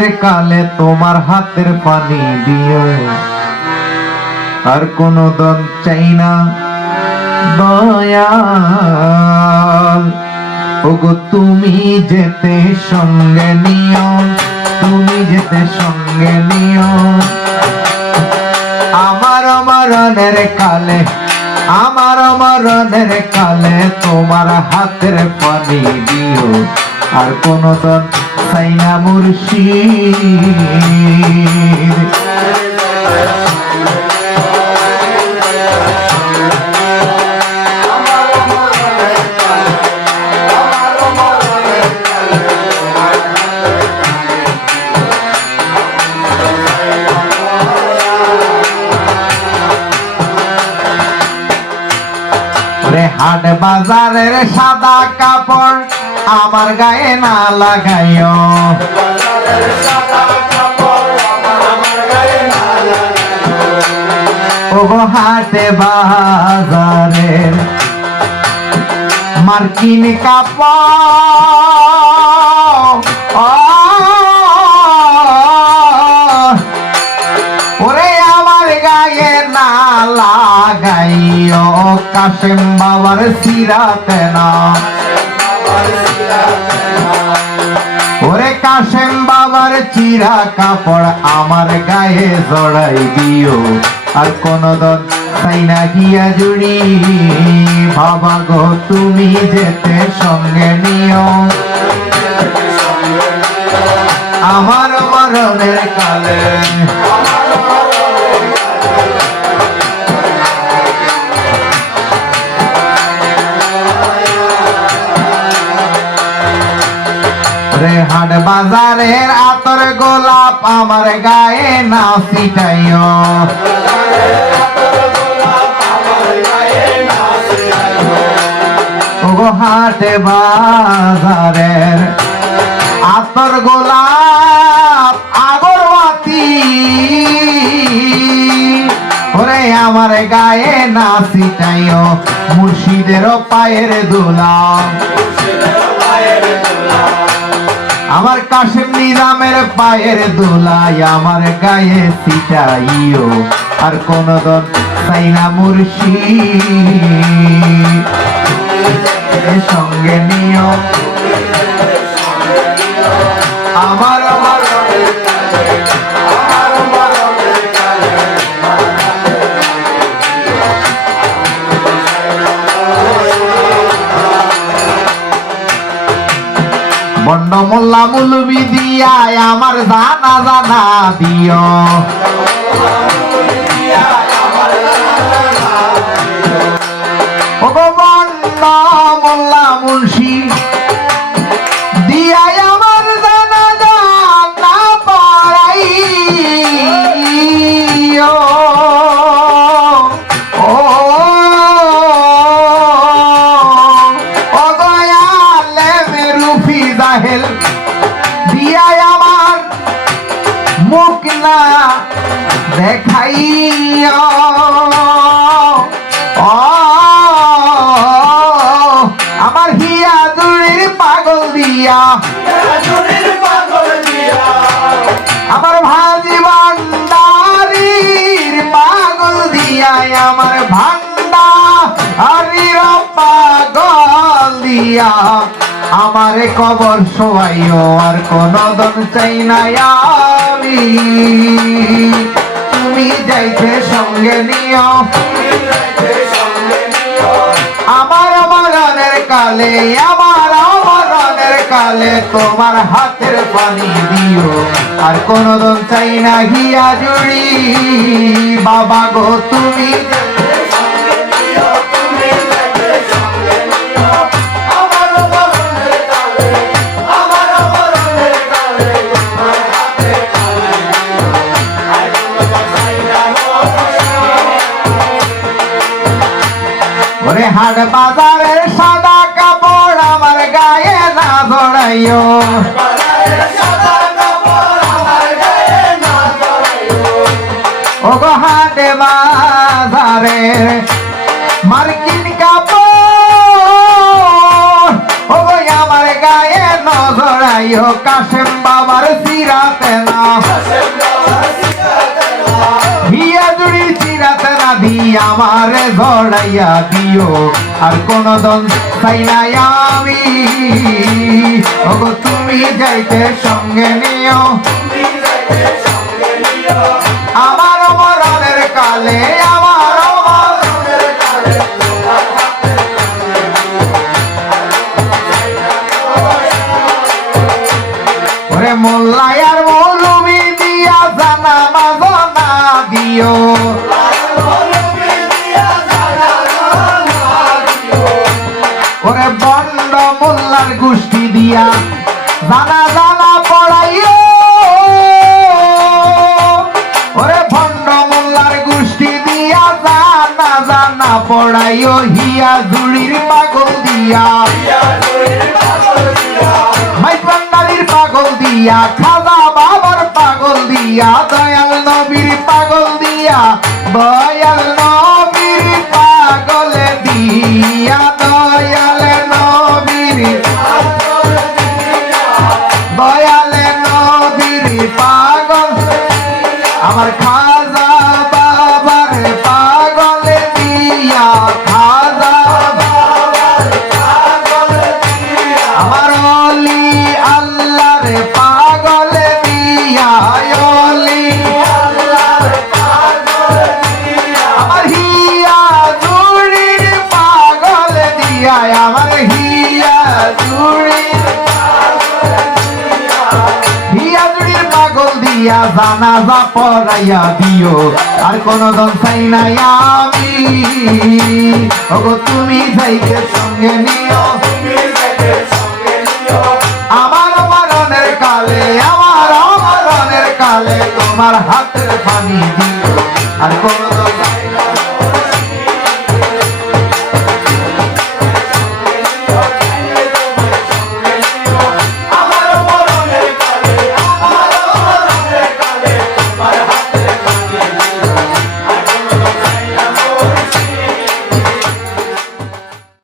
রাতের কালে তোমার হাতের পানি দিও, আর কোনো দন চাই না দয়াল। ওগো তুমি যেতে সঙ্গে নিও, তুমি যেতে সঙ্গে নিও। আমার মরণের কালে, আমার মরণের কালে তোমার হাতের পানি দিও, আর কোনো দন চাই না মুর্শিদ। হাট বাজারের সাদা কাপড় আমার গায়ে না লাগাইও, ওগো হাটে বাজারের মার্কিন কাপড় ওরে আমার গায়ে না লাগাইও, কাশেম বাবার সিরাতে না, ওরে কাশেম বাবার চিরা কাপড় আমার গায়ে জড়াই দিও, আর কোন দন চাই না গিয়া জুড়ি। বাবা গো তুমি যেতে সঙ্গে নিও, আমার মরণের কালে। হাট বাজারের আতর গোলাপ আমার গায়ে না ছিটাইও, ওগো হাট বাজারের আতর গোলাপ আগরবাতি ওরে আমার গায়ে না ছিটাইও, মুর্শিদের পায়ের দোলা, আমার কাশেম নিজামের পায়ের দোলাই আমার গায়ে ছিটাইও, আর কোন দন চাই না মুর্শিদ সঙ্গে নিও। আমার বন্ড মোল্লা মুলবি দিয়া আমার জানা জানা দিও, ওগো বন্ড মোল্লা মুন্সি দিয়া আমার জানা জানা পড়াইও, দিয়াই আমার মুখ না দেখাইও, আমার হিয়া জুড়ির পাগল দিয়া, আমার ভাজি ভান্ডারির পাগল দিয়া, আমার ভান্ডারির পাগল দিয়া আমারে কবর শোয়াইও, আর কোন দন চাই না আমি, তুমি যাইতে সঙ্গে নিও। আমার মরণের কালে, আমার মরণের কালে তোমার হাতের পানি দিও, আর কোন দন চাই না গিয়া জুড়ি। বাবা গো তুমি হাট বাজারের সাদা কাপড় আমার গায়ে না জড়াইও, ওগো হাটে বাজারের মার্কিন কাপড় ওগো আমার গায়ে না জড়াইও, কাশেম বাবার সিরাতে আমারে ঝড়াইয়া দিও আর কোন দন চাই না আমি ওগো তুমি যাইতে সঙ্গে নিও আমার মরণের কালে আমার মরণের কালে ওরে মোল্লাই আর মৌলুমি দিয়া জানা বাজনা দিও ওরে বন্ড মোল্লার গোষ্ঠী দিয়া জানা জানা পড়াইও ওরে ভণ্ড মোল্লার গোষ্ঠী দিয়া জানা জানা পড়াইও হিয়া জুড়ির পাগল দিয়া মাইপান্ডারির পাগল দিয়া খাজা বাবার পাগল দিয়া দয়াল নবীর পাগল দিয়া দয়াল নবীর পাগল দিয়া দয়াল নবীর দয়াল নবীর পাগল আমার খাজা বাবার পাগল দিয়া খাজা আমার অলি আল্লাহর পাগল দিয়া অলি আমার হিয়া জুড়ির পাগল দিয়া আমার হিয়া জুড়ির পাগল দিয়া জানাজা পড়াইয়া দিও আর কোন দন চাই নাই আমি ওগো তুমি যাইতে সঙ্গে নিও আমার মরণের কালে আমার মরণের কালে তোমার হাতের পানি দিও আর কোন